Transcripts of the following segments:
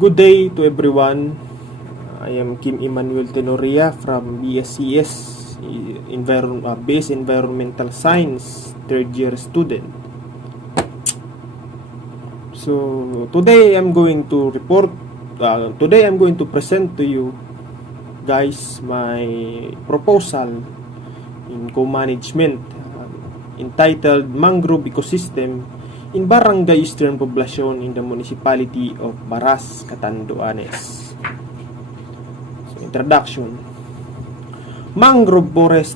Good day to everyone. I am Kim Emmanuel Tenoria from BSCS, Base Environmental Science, third year student. So today I'm going to present to you guys my proposal in co-management entitled Mangrove Ecosystem in Barangay Eastern Poblacion in the Municipality of Baras, Catanduanes. So, introduction. Mangrove forests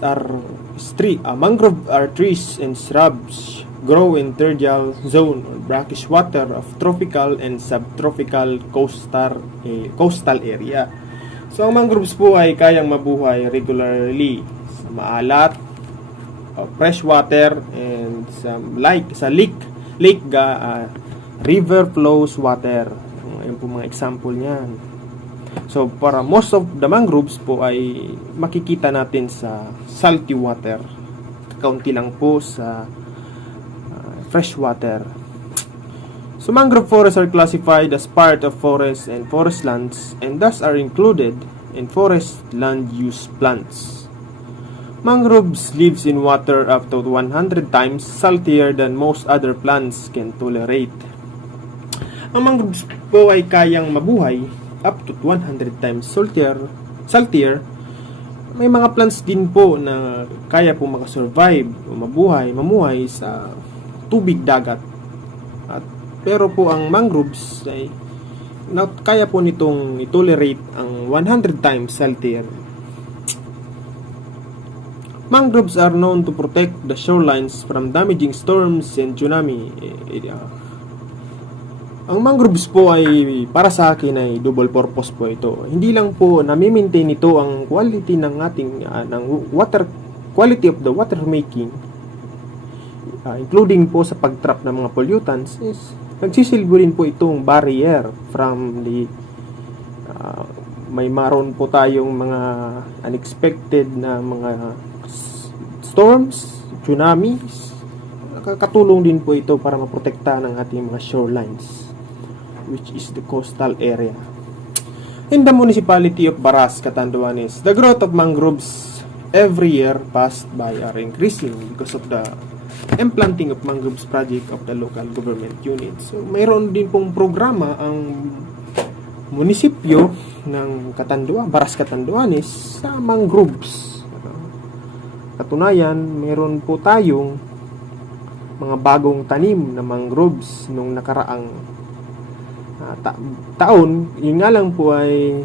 mangrove are trees and shrubs grow in terrestrial zone or brackish water of tropical and subtropical coastal area. So, ang mangroves po ay kayang mabuhay regularly sa maalat, fresh water, and sa river flows water. Ayun po mga example niyan. So, para most of the mangroves po ay makikita natin sa salty water. Kaunti lang po sa fresh water. So, mangrove forests are classified as part of forests and forest lands and thus are included in forest land use plants. Mangroves lives in water up to 100 times saltier than most other plants can tolerate. Ang mangroves po ay kayang mabuhay up to 100 times saltier. May mga plants din po na kaya po makasurvive o mamuhay sa tubig dagat. Pero po ang mangroves ay kaya po nitong i-tolerate ang 100 times saltier. Mangroves are known to protect the shorelines from damaging storms and tsunami. Ang mangroves po ay para sa akin ay double purpose po ito. Hindi lang po nami-maintain ito ang quality ng ating quality of the water making, including po sa pag-trap ng mga pollutants, nagsisilbi rin po itong barrier from the may maroon po tayong mga unexpected na mga storms, tsunamis. Nakakatulong din po ito para maprotekta ng ating mga shorelines, which is the coastal area. In the municipality of Baras, Catanduanes, the growth of mangroves every year passed by are increasing because of the implanting of mangroves project of the local government units. So, mayroon din pong programa ang munisipyo ng Baras, Catanduanes sa mangroves. Katunayan, meron po tayong mga bagong tanim na mangroves nung nakaraang taon. Yun nga lang po ay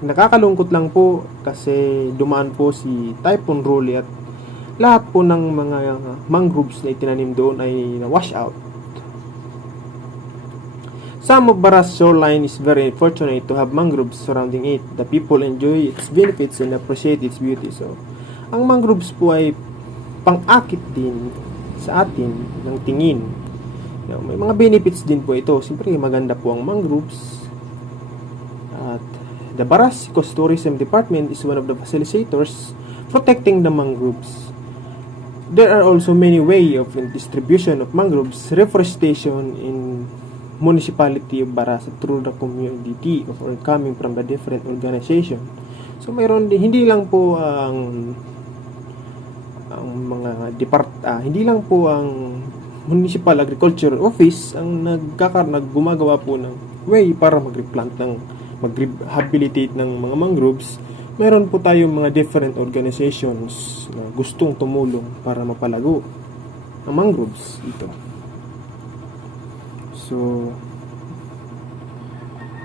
nakakalungkot lang po kasi dumaan po si Typhoon Rolly at lahat po ng mga mangroves na itinanim doon ay na-wash out. Some of Baras shoreline is very fortunate to have mangroves surrounding it. The people enjoy its benefits and appreciate its beauty. So, ang mangroves po ay pang-akit din sa atin ng tingin. May mga benefits din po ito. Siyempre, maganda po ang mangroves. At the Baras Ecotourism Department is one of the facilitators protecting the mangroves. There are also many ways of distribution of mangroves, reforestation in municipality of Baras through the community or coming from the different organization. So mayroon din, hindi lang po ang hindi lang po ang Municipal Agriculture Office ang gumagawa po ng way para mag-rehabilitate ng mga mangroves. Meron po tayong mga different organizations na gustong tumulong para mapalago ang mangroves ito. So,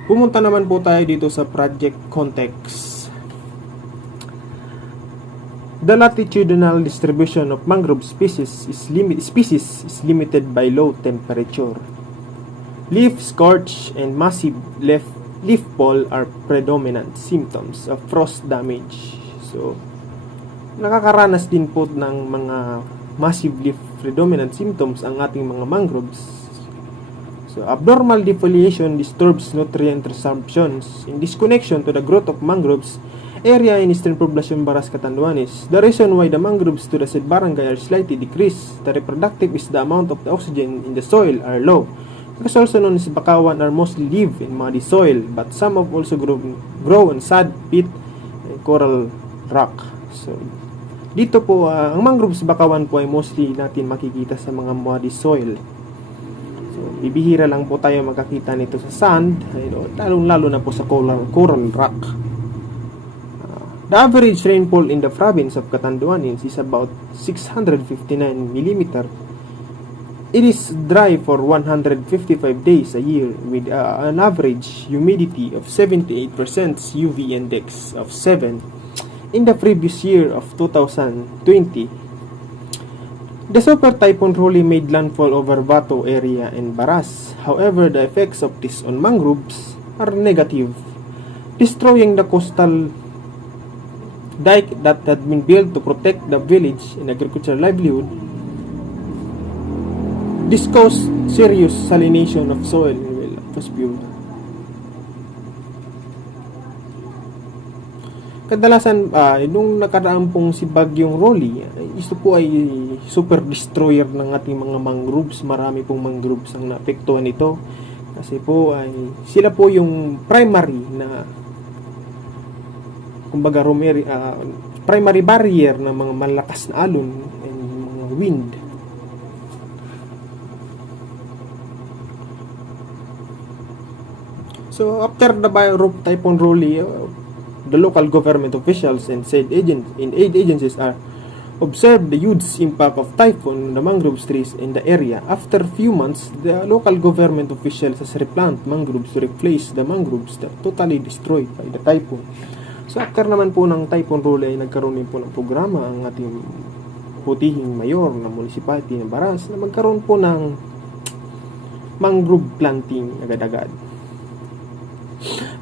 pumunta naman po tayo dito sa project context. The latitudinal distribution of mangrove species is limited by low temperature. Leaf scorch and massive leaf fall are predominant symptoms of frost damage. So, nakakaranas din po ng mga massive leaf predominant symptoms ang ating mga mangroves. So, abnormal defoliation disturbs nutrient resorptions in disconnection to the growth of mangroves area in Eastern Poblacion, Baras, Catanduanes. The reason why the mangroves to the said barangay are slightly decreased, the reproductive is the amount of the oxygen in the soil are low because also known as bakawan, are mostly live in muddy soil, but some have also grow on sand, peat, and coral rock. So, dito po, ang mangroves bakawan po ay mostly natin makikita sa mga muddy soil. So, bibihira lang po tayo makakita nito sa sand, lalong-lalo na po sa coral rock. The average rainfall in the province of Catanduanes is about 659 mm. It is dry for 155 days a year with an average humidity of 78%, UV index of 7 in the previous year of 2020. The Super Typhoon Rolly made landfall over Bato area and Baras. However, the effects of this on mangroves are negative, destroying the coastal dike that had been built to protect the village and agricultural livelihood. This caused serious salination of soil and atmosphere. Kadalasan, nung nakaraan pong si Bagyong Rolly, ito po ay super destroyer ng ating mga mangroves. Marami pong mangroves ang naapektuhan nito. Kasi po, sila po yung primary na kumbaga primary barrier ng mga malakas na alon and mga wind. So after the Typhoon Rolly, the local government officials and aid agencies are observed the huge impact of typhoon on the mangrove trees in the area. After a few months, the local government officials has replanted mangroves to replace the mangroves that totally destroyed by the typhoon. So after naman po ng Typhoon Rolly ay nagkaroon din po ng programa ang ating putihing mayor na municipality ng Baras na magkaroon po ng mangrove planting agad-agad.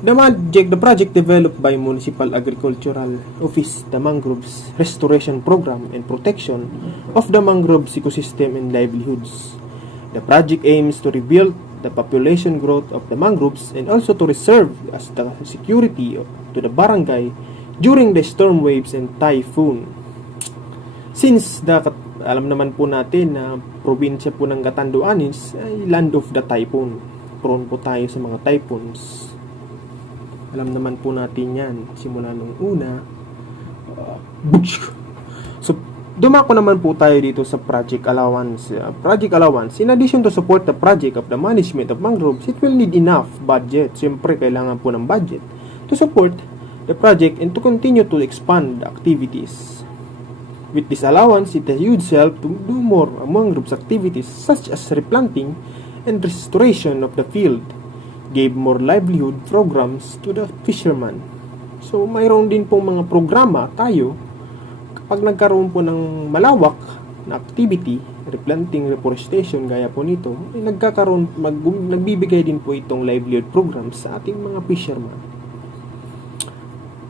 The project developed by Municipal Agricultural Office, the Mangroves Restoration Program and Protection of the Mangroves Ecosystem and Livelihoods. The project aims to rebuild the population growth of the mangroves and also to reserve as the security to the barangay during the storm waves and typhoon. Since alam naman po natin na probinsya po ng Catanduanes ay land of the typhoon. Prone po tayo sa mga typhoons. Alam naman po natin yan simula nung una. So, dumako naman po tayo dito sa project allowance. In addition to support the project of the management of mangroves, it will need enough budget. Siyempre, kailangan po ng budget to support the project and to continue to expand the activities. With this allowance, it has huge help to do more mangroves activities such as replanting and restoration of the field, gave more livelihood programs to the fishermen. So, mayroon din pong mga programa tayo kapag nagkaroon po ng malawak na activity, replanting, reforestation, gaya po nito, ay nagbibigay din po itong livelihood programs sa ating mga fishermen.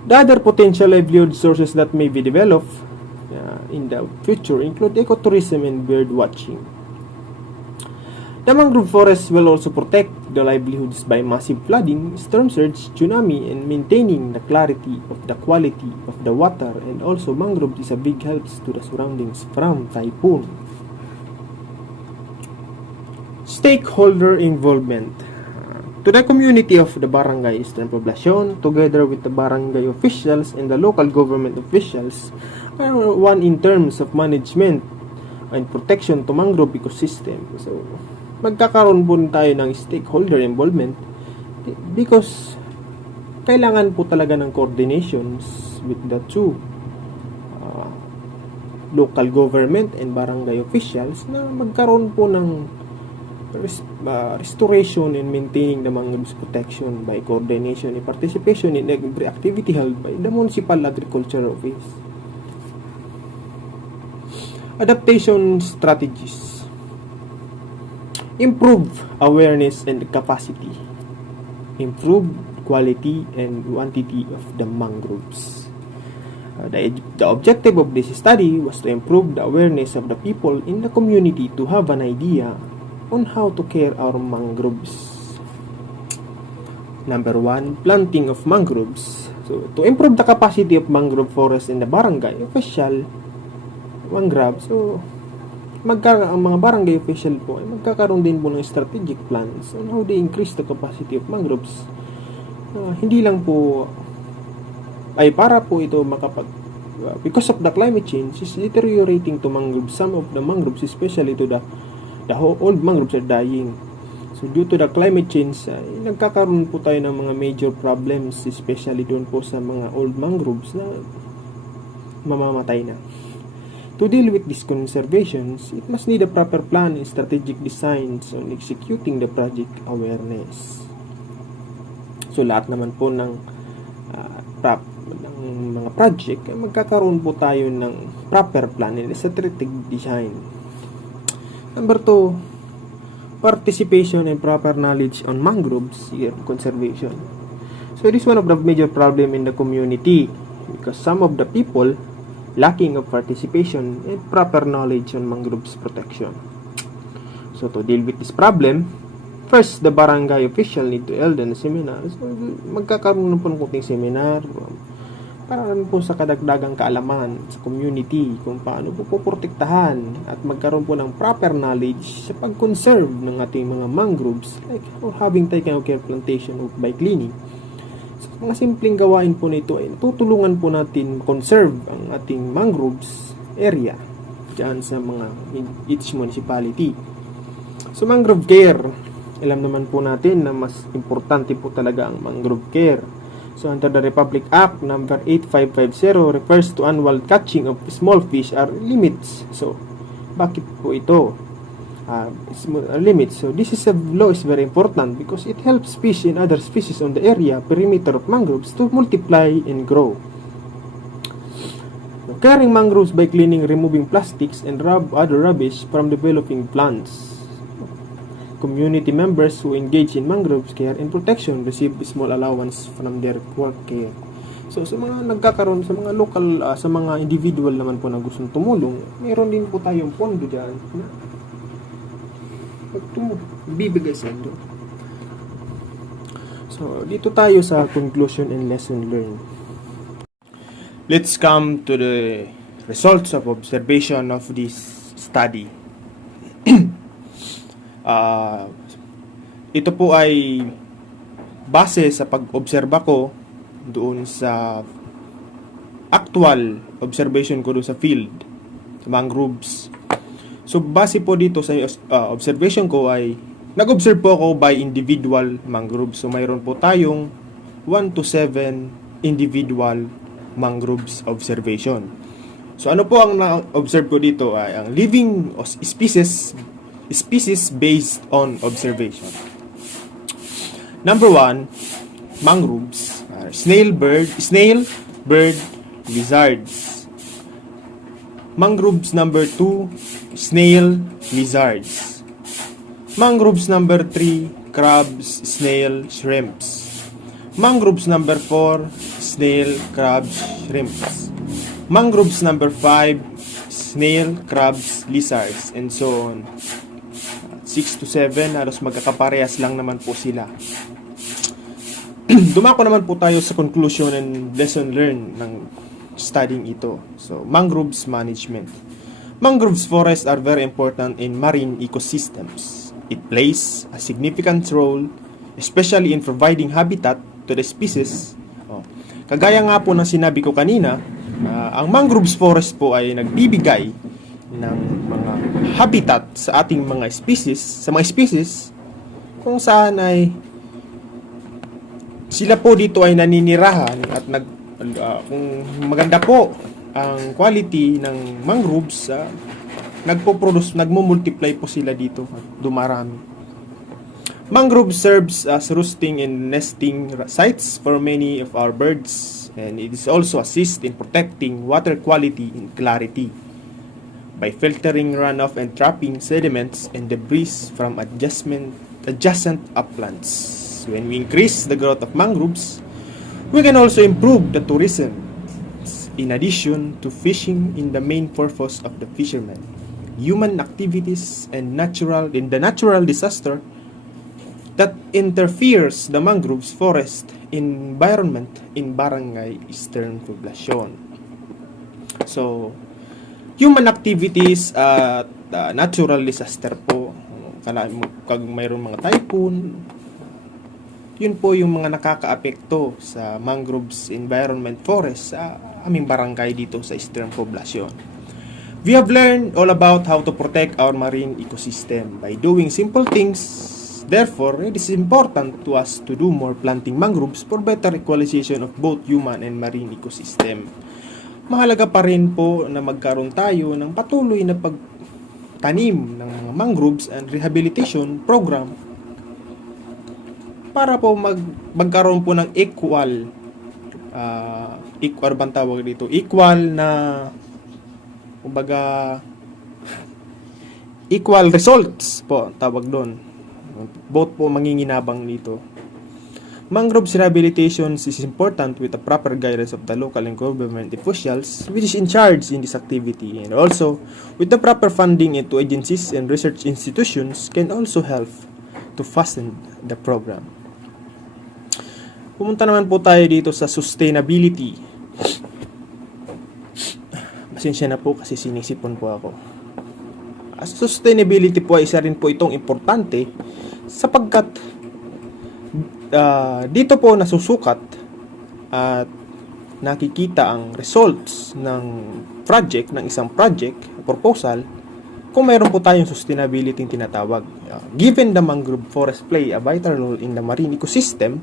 The other potential livelihood sources that may be developed in the future include ecotourism and bird watching. The mangrove forests will also protect the livelihoods by massive flooding, storm surge, tsunami, and maintaining the clarity of the quality of the water, and also mangrove is a big help to the surroundings from typhoon. Stakeholder involvement. To the community of the barangay Eastern Poblacion, together with the barangay officials and the local government officials, are one in terms of management and protection to mangrove ecosystem. So, magkakaroon po tayo ng stakeholder involvement because kailangan po talaga ng coordinations with the two local government and barangay officials na magkaroon po ng restoration and maintaining the mangroves protection by coordination and participation in every activity held by the Municipal Agriculture Office. Adaptation strategies. Improve awareness and capacity. Improve quality and quantity of the mangroves. The objective of this study was to improve the awareness of the people in the community to have an idea on how to care our mangroves. Number 1, planting of mangroves. So, to improve the capacity of mangrove forest in the barangay official mangrove, so ang mga barangay official po ay magkakaroon din po ng strategic plans on how they increase the capacity of mangroves. Hindi lang po ay para po ito because of the climate change is deteriorating to mangroves. Some of the mangroves, especially to the old mangroves, are dying. So due to the climate change, nagkakaroon po tayo ng mga major problems, especially doon po sa mga old mangroves na mamamatay na. To deal with these conservations, it must need a proper plan and strategic designs on executing the project awareness. So lahat naman po ng mga project ay magkakaroon po tayo ng proper plan and strategic design. Number 2, participation and proper knowledge on mangroves conservation. So it is one of the major problem in the community because some of the people lacking of participation and proper knowledge on mangroves protection. So to deal with this problem, first, the barangay official need to hold a seminar. So, magkakaroon po ng kunting seminar para po sa kadagdagang kaalaman sa community kung paano po poprotektahan at magkaroon po ng proper knowledge sa pag-conserve ng ating mga mangroves like having taken care plantation by cleaning. So, mga simpleng gawain po nito ay tutulungan po natin conserve ang ating mangroves area dyan sa mga each municipality. So, mangrove care. Alam naman po natin na mas importante po talaga ang mangrove care. So, under the Republic Act number 8550 refers to annual catching of small fish are limits. So, bakit po ito? Limits. So, this is a law is very important because it helps fish and other species on the area perimeter of mangroves to multiply and grow. So, caring mangroves by cleaning, removing plastics and other rubbish from developing plants. Community members who engage in mangrove care and protection receive small allowance from their work care. So sa mga nagkakaroon, sa mga local, sa mga individual naman po na gustong tumulong, mayroon din po tayong pondo dyan na bibigay sa ito. So dito tayo sa conclusion and lesson learned. Let's come to the results of observation of this study. Ito po ay base sa pag-obserba ko doon sa actual observation ko doon sa field, sa mangroves. So base po dito sa observation ko ay nag-observe po ako by individual mangroves. So mayroon po tayong 1 to 7 individual mangroves observation. So ano po ang na-observe ko dito ay ang living species based on observation. Number 1, mangroves are snail, bird, lizards. Mangroves number 2, snail, lizards. Mangroves number 3, crabs, snail, shrimps. Mangroves number 4, snail, crabs, shrimps. Mangroves number 5, snail, crabs, lizards, and so on. 6 to 7, halos magkakaparehas lang naman po sila. Dumako naman po tayo sa conclusion and lesson learned ng studying ito. So, mangroves management. Mangroves forests are very important in marine ecosystems. It plays a significant role, especially in providing habitat to the species. Kagaya nga po ng sinabi ko kanina, ang mangroves forest po ay nagbibigay ng mga habitat sa ating mga species, sa mga species kung saan ay sila po dito ay naninirahan at kung maganda po ang quality ng mangroves, nagmo-multiply po sila dito, dumarami. Mangrove serves as roosting and nesting sites for many of our birds, and it is also assist in protecting water quality and clarity by filtering runoff and trapping sediments and debris from adjacent uplands. When we increase the growth of mangroves, we can also improve the tourism, in addition to fishing in the main purpose of the fishermen. Human activities and the natural disaster that interferes the mangroves forest environment in Barangay Eastern Poblacion. So, human activities natural disaster po. Kag mayroon mga typhoon, yun po yung mga nakakaapekto sa mangroves environment forest sa aming barangay dito sa Eastern Poblacion. We have learned all about how to protect our marine ecosystem by doing simple things. Therefore, it is important to us to do more planting mangroves for better equalization of both human and marine ecosystem. Mahalaga pa rin po na magkaroon tayo ng patuloy na pagtanim ng mga mangroves and rehabilitation program para po magkaroon po ng equal bang tawag dito, equal na kumbaga equal results po tawag doon. Both po manginginabang dito. Mangroves rehabilitation is important with the proper guidance of the local and government officials which is in charge in this activity, and also with the proper funding into agencies and research institutions can also help to fasten the program. Pumunta naman po tayo dito sa sustainability. Pasensya na po kasi sinisipon po ako. Sustainability po ay isa rin po itong importante sapagkat dito po nasusukat at nakikita ang results ng project, ng isang project, proposal, kung mayroon po tayong sustainability tinatawag. Given the mangrove forest play a vital role in the marine ecosystem,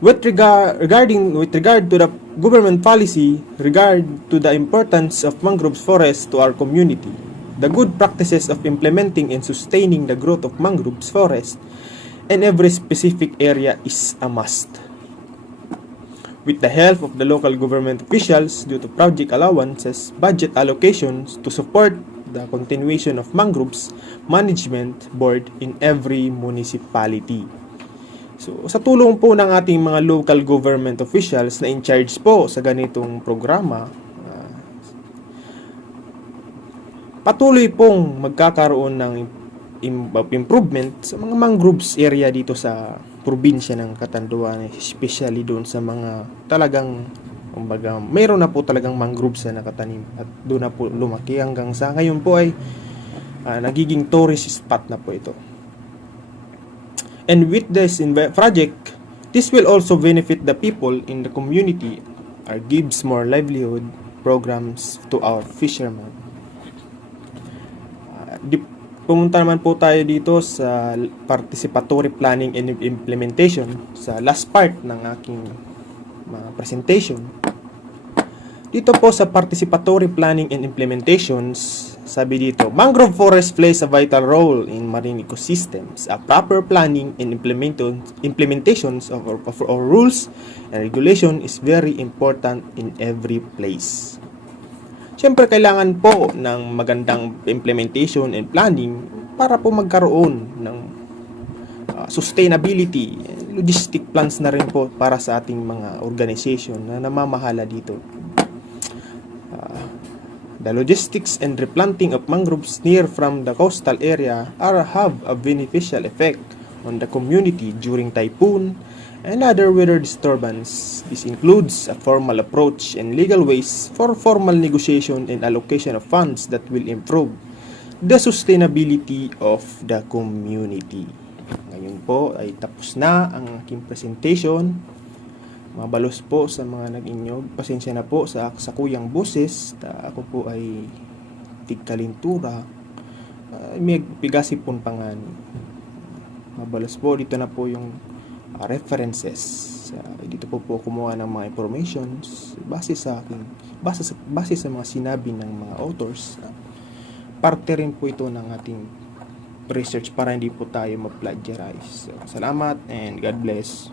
with regard to the government policy regard to the importance of mangrove forests to our community, the good practices of implementing and sustaining the growth of mangroves forest in every specific area is a must. With the help of the local government officials due to project allowances, budget allocations to support the continuation of mangroves management board in every municipality. So, sa tulong po ng ating mga local government officials na in charge po sa ganitong programa, patuloy pong magkakaroon ng improvement sa mga mangroves area dito sa probinsya ng Catanduanes, especially doon sa mga talagang kumbaga mayroon na po talagang mangroves na nakatanim at doon na po lumaki hanggang sa ngayon po ay nagiging tourist spot na po ito. And with this project, this will also benefit the people in the community or gives more livelihood programs to our fishermen. Pumunta naman po tayo dito sa participatory planning and implementation sa last part ng aking presentation. Dito po sa participatory planning and implementations, sabi dito, mangrove forest plays a vital role in marine ecosystems. A proper planning and implementations of our rules and regulation is very important in every place. Siyempre, kailangan po ng magandang implementation and planning para po magkaroon ng sustainability, logistic plans na rin po para sa ating mga organization na namamahala dito. The logistics and replanting of mangroves near from the coastal area have a beneficial effect on the community during typhoon and other weather disturbance. This includes a formal approach and legal ways for formal negotiation and allocation of funds that will improve the sustainability of the community. Ngayon po ay tapos na ang aking presentation. Mabalos po sa mga nag-inyog. Pasensya na po sa kuyang boses. Ako po ay tigkalintura. May pigasi pong pangani. Mabalos po. Dito na po yung references. Dito po kumuha ng mga informations base sa mga sinabi ng mga authors. Parte rin po ito ng ating research para hindi po tayo ma-plagiarize. Salamat and God bless.